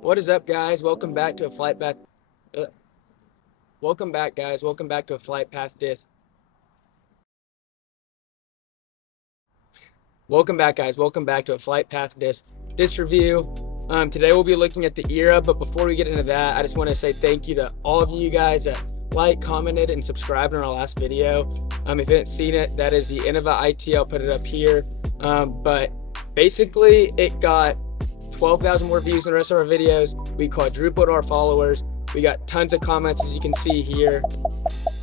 What is up, guys? Welcome back to a flight path. Welcome back, guys. Welcome back to a flight path disc. Welcome back, guys. Welcome back to a flight path disc review. Today we'll be looking at the Era, but before we get into that, I just want to say thank you to all of you guys that liked, commented, and subscribed on our last video. If you haven't seen it, that is the Innova IT. I'll put it up here. But basically, it got 12,000 more views than the rest of our videos. We quadrupled our followers. We got tons of comments, as you can see here.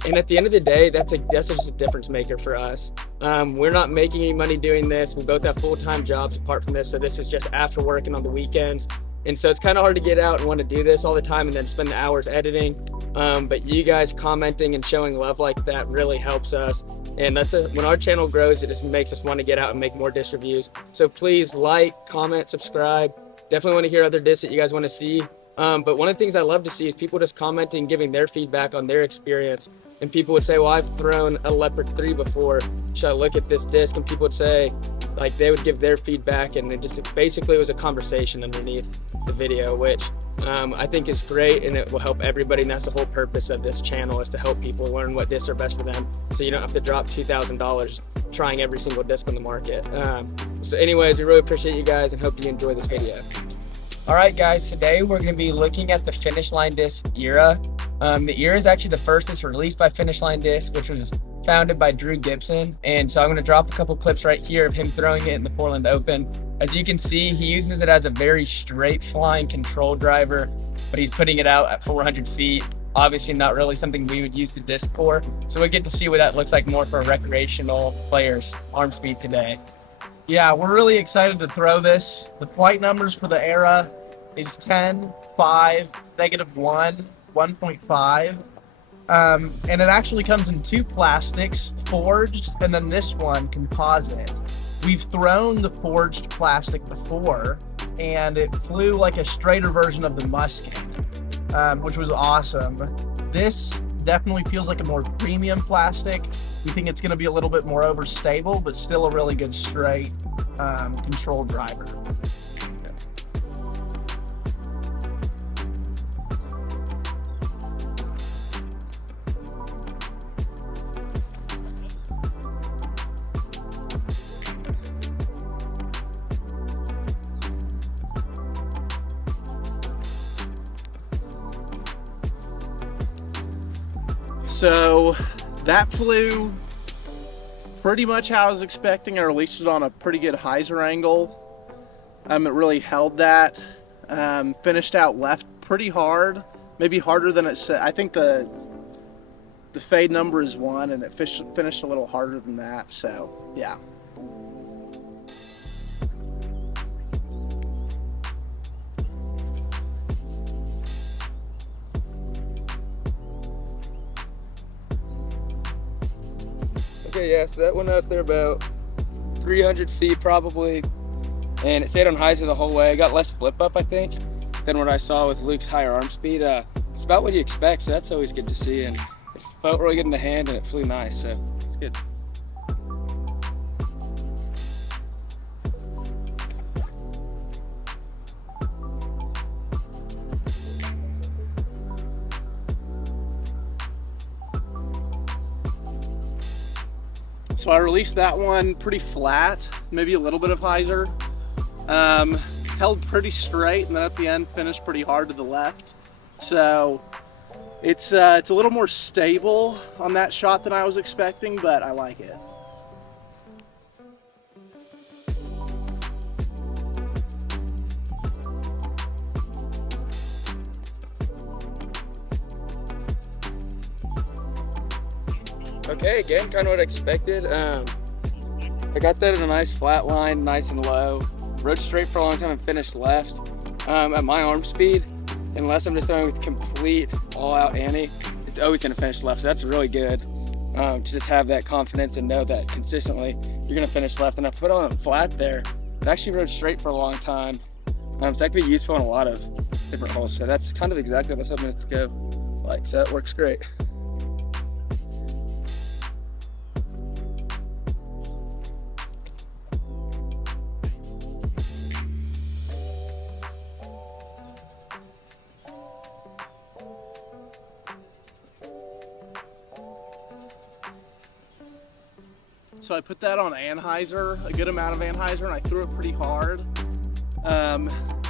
And at the end of the day, that's just a difference maker for us. We're not making any money doing this. We both have full-time jobs apart from this, so this is just after working on the weekends. And so it's kind of hard to get out and want to do this all the time and then spend the hours editing. But you guys commenting and showing love like that really helps us. And when our channel grows, it just makes us want to get out and make more disc reviews. So please like, comment, subscribe. Definitely want to hear other discs that you guys want to see. But one of the things I love to see is people just commenting, giving their feedback on their experience. And people would say, well, I've thrown a Leopard 3 before. Should I look at this disc? And people would say, like, they would give their feedback, and it just basically was a conversation underneath the video, which I think is great, and it will help everybody. And that's the whole purpose of this channel, is to help people learn what discs are best for them, so you don't have to drop $2,000 trying every single disc on the market. So anyways, we really appreciate you guys and hope you enjoy this video. All right, guys, today we're going to be looking at the Finish Line disc Era. The Era is actually the first disc released by Finish Line Disc, which was founded by Drew Gibson. And so I'm going to drop a couple clips right here of him throwing it in the Portland Open. As you can see, he uses it as a very straight flying control driver, but he's putting it out at 400 feet. Obviously not really something we would use the disc for. So we get to see what that looks like more for recreational players' arm speed today. Yeah, we're really excited to throw this. The flight numbers for the Era is 10, 5, -1, 1.5. And it actually comes in two plastics, forged, and then this one, composite. We've thrown the forged plastic before, and it flew like a straighter version of the Musket, which was awesome. This definitely feels like a more premium plastic. We think it's going to be a little bit more overstable, but still a really good straight control driver. So that flew pretty much how I was expecting. I released it on a pretty good Hyzer angle. It really held that. Finished out left pretty hard, maybe harder than it said. I think the fade number is 1, and it finished a little harder than that. So yeah. Okay, yeah, so that went up there about 300 feet probably, and it stayed on Hyzer the whole way. I got less flip up, I think, than what I saw with Luke's higher arm speed. It's about what you expect, so that's always good to see, and it felt really good in the hand, and it flew nice, so it's good. So I released that one pretty flat, maybe a little bit of Hyzer. Held pretty straight, and then at the end finished pretty hard to the left. So it's a little more stable on that shot than I was expecting, but I like it. Okay, again, kind of what I expected. I got that in a nice flat line, nice and low. Rode straight for a long time and finished left. At my arm speed, unless I'm just throwing with complete all-out ante, it's always going to finish left, so that's really good. To just have that confidence and know that consistently you're going to finish left. And I put on a flat there. It actually rode straight for a long time. So that could be useful in a lot of different holes. So that's kind of exactly what I was hoping it to go like, so that works great. so I put that on Anhyzer, a good amount of Anhyzer, and I threw it pretty hard.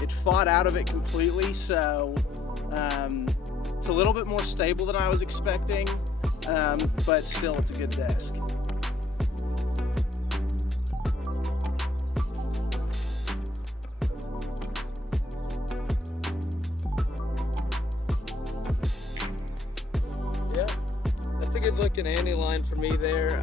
It fought out of it completely, so it's a little bit more stable than I was expecting, but still it's a good disc. Yeah, that's a good looking Andy line for me there.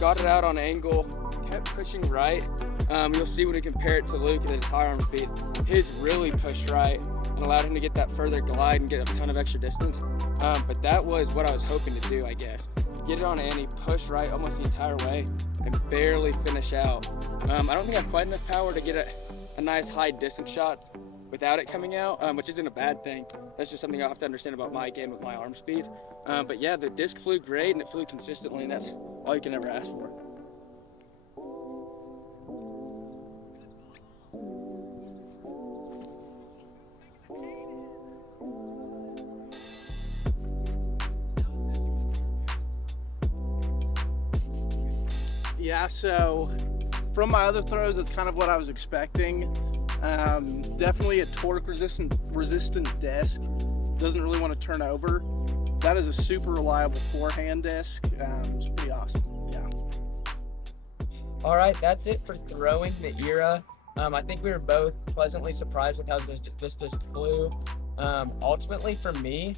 Got it out on angle, kept pushing right. You'll see when we compare it to Luke and his high arm speed. His really pushed right and allowed him to get that further glide and get a ton of extra distance. But that was what I was hoping to do, I guess. Get it on Andy, push right almost the entire way, and barely finish out. I don't think I have quite enough power to get a nice high distance shot without it coming out, which isn't a bad thing. That's just something I'll have to understand about my game with my arm speed. But yeah, the disc flew great and it flew consistently, and that's all you can ever ask for. Yeah, so from my other throws, that's kind of what I was expecting. Definitely a torque resistant disc. Doesn't really want to turn over. That is a super reliable forehand disc. It's pretty awesome. Yeah. All right, that's it for throwing the Era. I think we were both pleasantly surprised with how this disc flew. Ultimately, for me,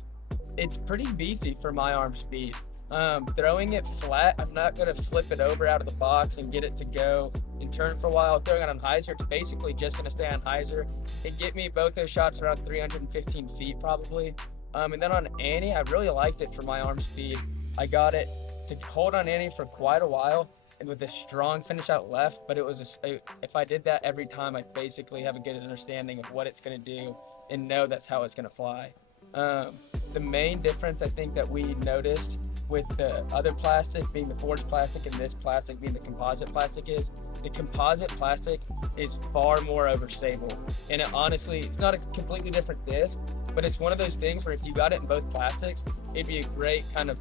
it's pretty beefy for my arm speed. Throwing it flat, I'm not going to flip it over out of the box and get it to go and turn for a while. Throwing it on Hyzer, it's basically just going to stay on Hyzer and get me both those shots around 315 feet probably. And then on Annie, I really liked it for my arm speed. I got it to hold on Annie for quite a while and with a strong finish out left, but it was if I did that every time, I basically have a good understanding of what it's going to do and know that's how it's going to fly. The main difference I think that we noticed with the other plastic being the forged plastic and this plastic being the composite plastic is the composite plastic is far more overstable, and it honestly, it's not a completely different disc, but it's one of those things where if you got it in both plastics, it'd be a great kind of,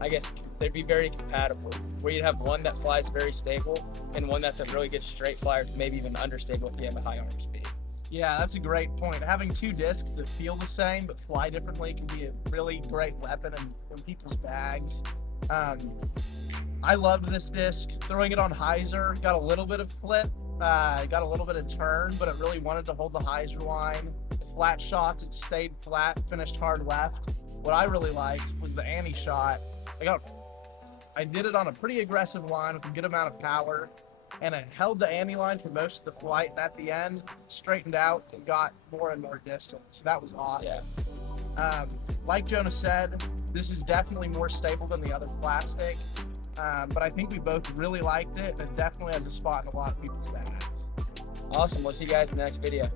I guess they'd be very compatible, where you'd have one that flies very stable and one that's a really good straight flyer, maybe even understable if you have a high arm speed. Yeah, that's a great point. Having two discs that feel the same but fly differently can be a really great weapon in people's bags. I loved this disc. Throwing it on Hyzer, got a little bit of flip, got a little bit of turn, but it really wanted to hold the Hyzer line. Flat shots, it stayed flat, finished hard left. What I really liked was the Annie shot. I did it on a pretty aggressive line with a good amount of power, and it held the Annie line for most of the flight, and at the end, straightened out and got more and more distance. So that was awesome. Yeah. Like Jonah said, this is definitely more stable than the other plastic, but I think we both really liked it, and it definitely has a spot in a lot of people's bags. Awesome. We'll see you guys in the next video.